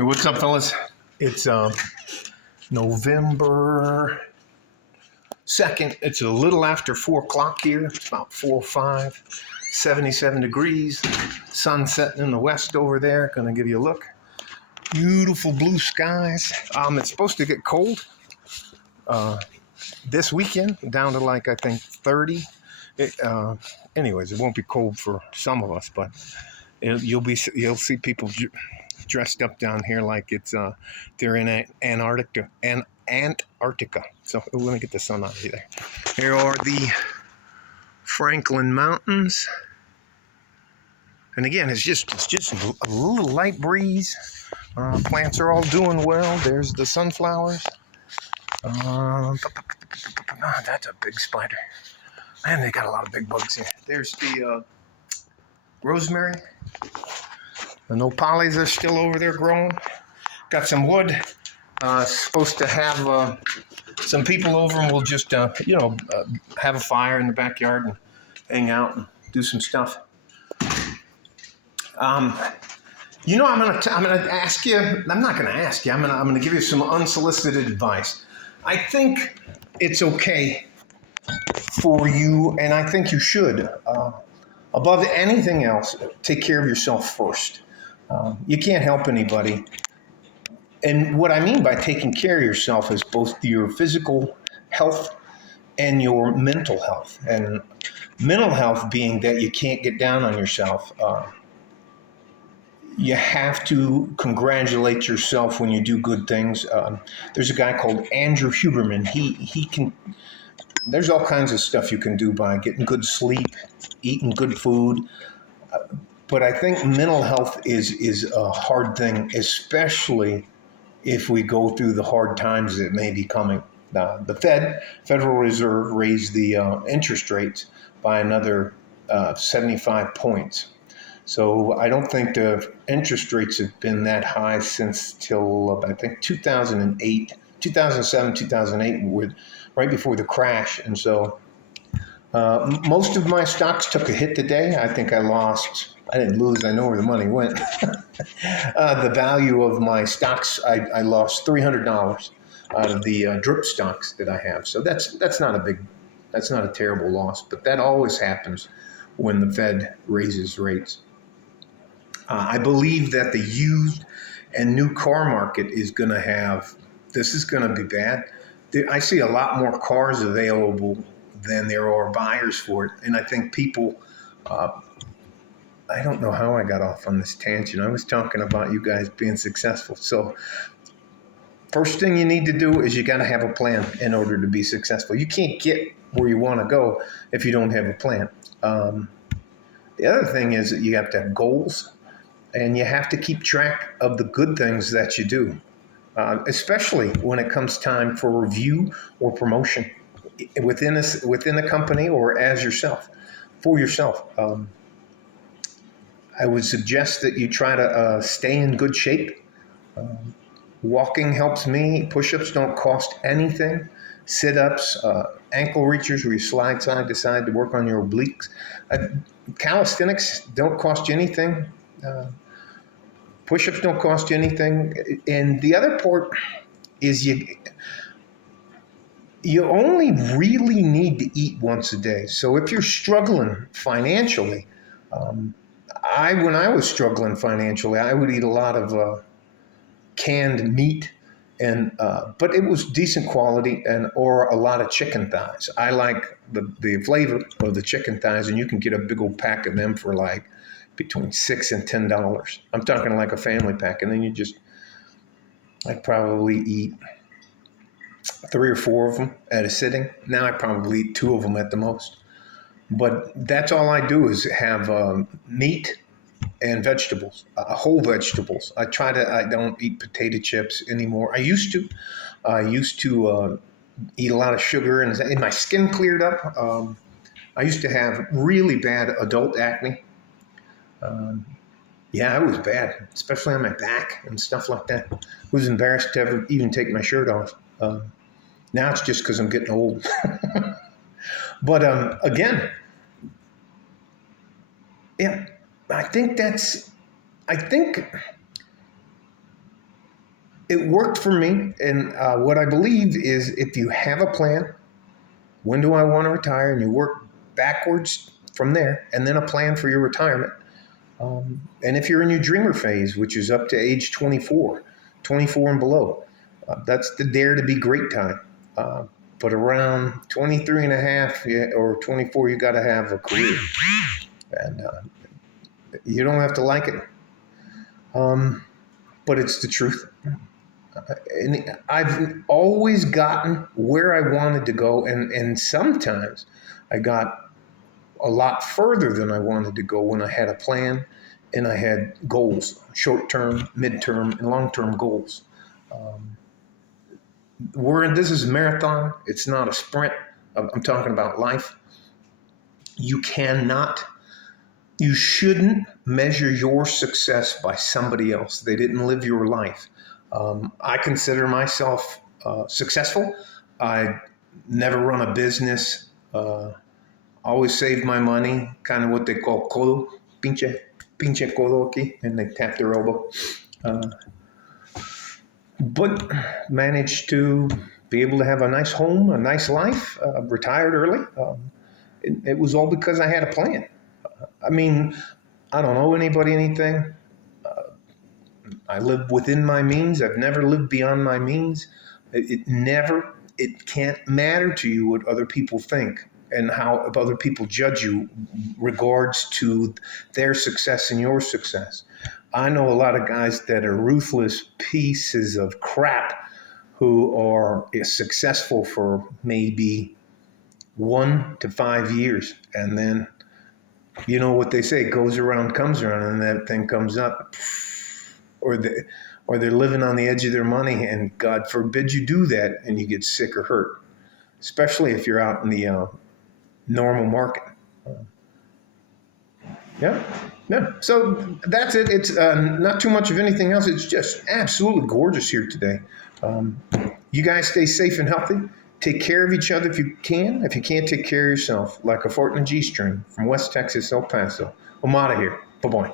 Hey, what's up, fellas? It's November 2nd. It's a little after 4 o'clock here. It's about 4 or 5, 77 degrees. Sun setting in the west over there. Gonna give you a look. Beautiful blue skies. It's supposed to get cold this weekend, down to like, I think, 30. Anyways, it won't be cold for some of us, but you'll see people dressed up down here like it's they're in Antarctica. So let me get the sun out of here. Here are the Franklin Mountains, and again, it's just a little light breeze. Plants are all doing well. There's the sunflowers. That's a big spider. Man, they got a lot of big bugs here. There's the rosemary. The nopales are still over there growing. Got some wood. Supposed to have some people over, and we'll just have a fire in the backyard and hang out and do some stuff. I'm gonna ask you. I'm not gonna ask you. I'm gonna give you some unsolicited advice. I think it's okay for you, and I think you should, above anything else, take care of yourself first. You can't help anybody. And what I mean by taking care of yourself is both your physical health and your mental health. And mental health being that you can't get down on yourself. You have to congratulate yourself when you do good things. There's a guy called Andrew Huberman. He can. There's all kinds of stuff you can do by getting good sleep, eating good food. But I think mental health is a hard thing, especially if we go through the hard times that may be coming. The Federal Reserve, raised the interest rates by another 75 points. So I don't think the interest rates have been that high since till I think 2008, 2007, 2008, right before the crash. And so most of my stocks took a hit today. I think I didn't lose. I know where the money went. The value of my stocks, I lost $300 out of the drip stocks that I have. So that's not a terrible loss. But that always happens when the Fed raises rates. I believe that the used and new car market is going to be bad. I see a lot more cars available than there are buyers for it. And I think people, I don't know how I got off on this tangent. I was talking about you guys being successful. So first thing you need to do is you got to have a plan in order to be successful. You can't get where you want to go if you don't have a plan. The other thing is that you have to have goals, and you have to keep track of the good things that you do, especially when it comes time for review or promotion within a company or as yourself, for yourself. I would suggest that you try to stay in good shape. Walking helps me. Push-ups don't cost anything. Sit-ups, ankle reachers where you slide side to side to work on your obliques. Calisthenics don't cost you anything. Push-ups don't cost you anything. And the other part is you only really need to eat once a day. So if you're struggling financially, when I was struggling financially, I would eat a lot of canned meat, but it was decent quality, or a lot of chicken thighs. I like the flavor of the chicken thighs, and you can get a big old pack of them for like between $6 and $10. I'm talking like a family pack, and then I'd probably eat 3 or 4 of them at a sitting. Now I probably eat 2 of them at the most. But that's all I do is have meat and vegetables, whole vegetables. I don't eat potato chips anymore. I used to eat a lot of sugar, and my skin cleared up. I used to have really bad adult acne. It was bad, especially on my back and stuff like that. I was embarrassed to ever even take my shirt off. Now it's just because I'm getting old. But again, yeah, I think It worked for me. And what I believe is if you have a plan, when do I want to retire? And you work backwards from there, and then a plan for your retirement. And if you're in your dreamer phase, which is up to age 24, 24 and below, that's the dare to be great time. But around 23 and a half or 24, you got to have a career. And you don't have to like it, but it's the truth. And I've always gotten where I wanted to go, and sometimes I got a lot further than I wanted to go when I had a plan and I had goals, short-term, mid-term, and long-term goals. This is a marathon. It's not a sprint. I'm talking about life. You shouldn't measure your success by somebody else. They didn't live your life. I consider myself successful. I never run a business. Always save my money, kind of what they call codo, pinche codo aquí, and they tap their elbow. But managed to be able to have a nice home, a nice life, retired early. It was all because I had a plan. I mean, I don't owe anybody anything. I live within my means. I've never lived beyond my means. It can't matter to you what other people think and how other people judge you regards to their success and your success. I know a lot of guys that are ruthless pieces of crap who are successful for maybe 1 to 5 years. And then, you know what they say, goes around, comes around, and that thing comes up. Or they're living on the edge of their money, and God forbid you do that and you get sick or hurt, especially if you're out in the normal market. Yeah. So that's it. It's not too much of anything else. It's just absolutely gorgeous here today. You guys stay safe and healthy. Take care of each other if you can. If you can't, take care of yourself. Like a fort in a G-string from West Texas, El Paso. I'm out of here. Bye-bye.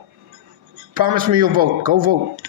Promise me you'll vote. Go vote.